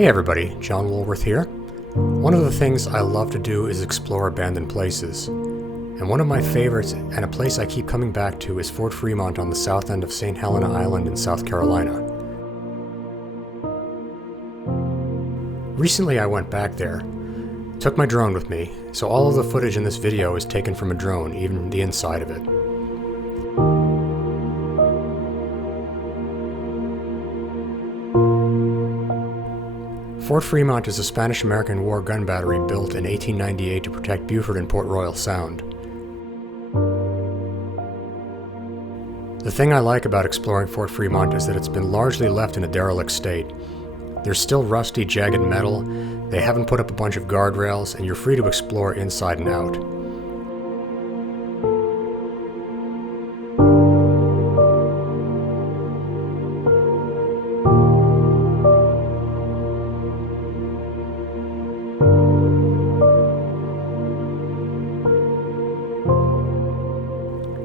Hey everybody, John Woolworth here. One of the things I love to do is explore abandoned places. And one of my favorites, and a place I keep coming back to, is Fort Fremont on the south end of St Helena Island in South Carolina. Recently I went back there, took my drone with me, so all of the footage in this video is taken from a drone, even the inside of it. Fort Fremont is a Spanish-American war gun battery built in 1898 to protect Beaufort and Port Royal Sound. The thing I like about exploring Fort Fremont is that it's been largely left in a derelict state. There's still rusty, jagged metal, they haven't put up a bunch of guardrails, and you're free to explore inside and out.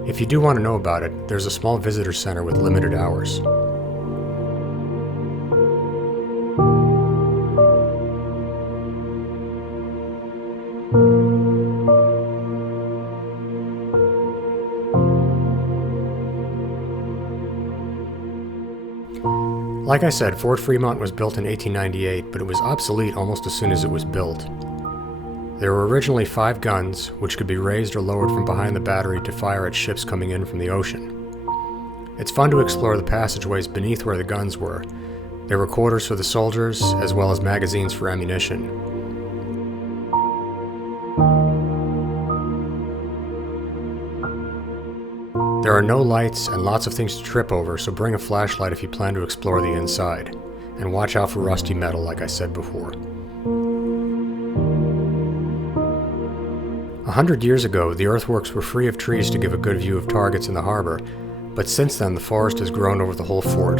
If you do want to know about it, there's a small visitor center with limited hours. Like I said, Fort Fremont was built in 1898, but it was obsolete almost as soon as it was built. There were originally 5 guns, which could be raised or lowered from behind the battery to fire at ships coming in from the ocean. It's fun to explore the passageways beneath where the guns were. There were quarters for the soldiers, as well as magazines for ammunition. There are no lights and lots of things to trip over, so bring a flashlight if you plan to explore the inside. And watch out for rusty metal, like I said before. 100 years ago, the earthworks were free of trees to give a good view of targets in the harbor, but since then the forest has grown over the whole fort.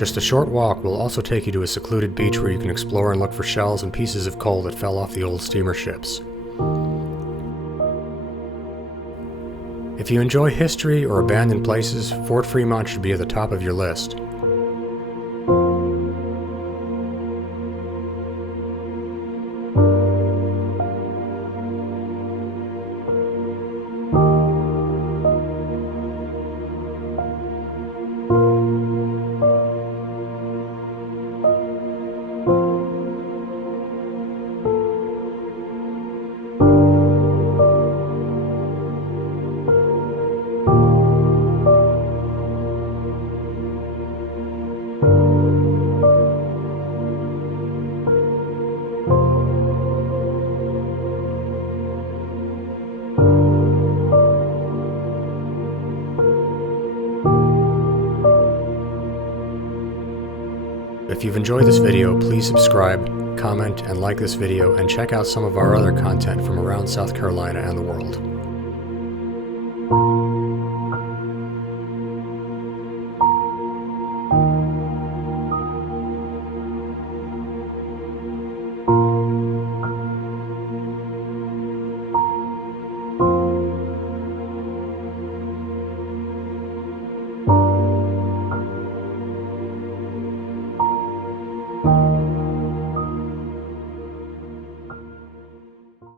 Just a short walk will also take you to a secluded beach where you can explore and look for shells and pieces of coal that fell off the old steamer ships. If you enjoy history or abandoned places, Fort Fremont should be at the top of your list. If you've enjoyed this video, please subscribe, comment, and like this video, and check out some of our other content from around South Carolina and the world.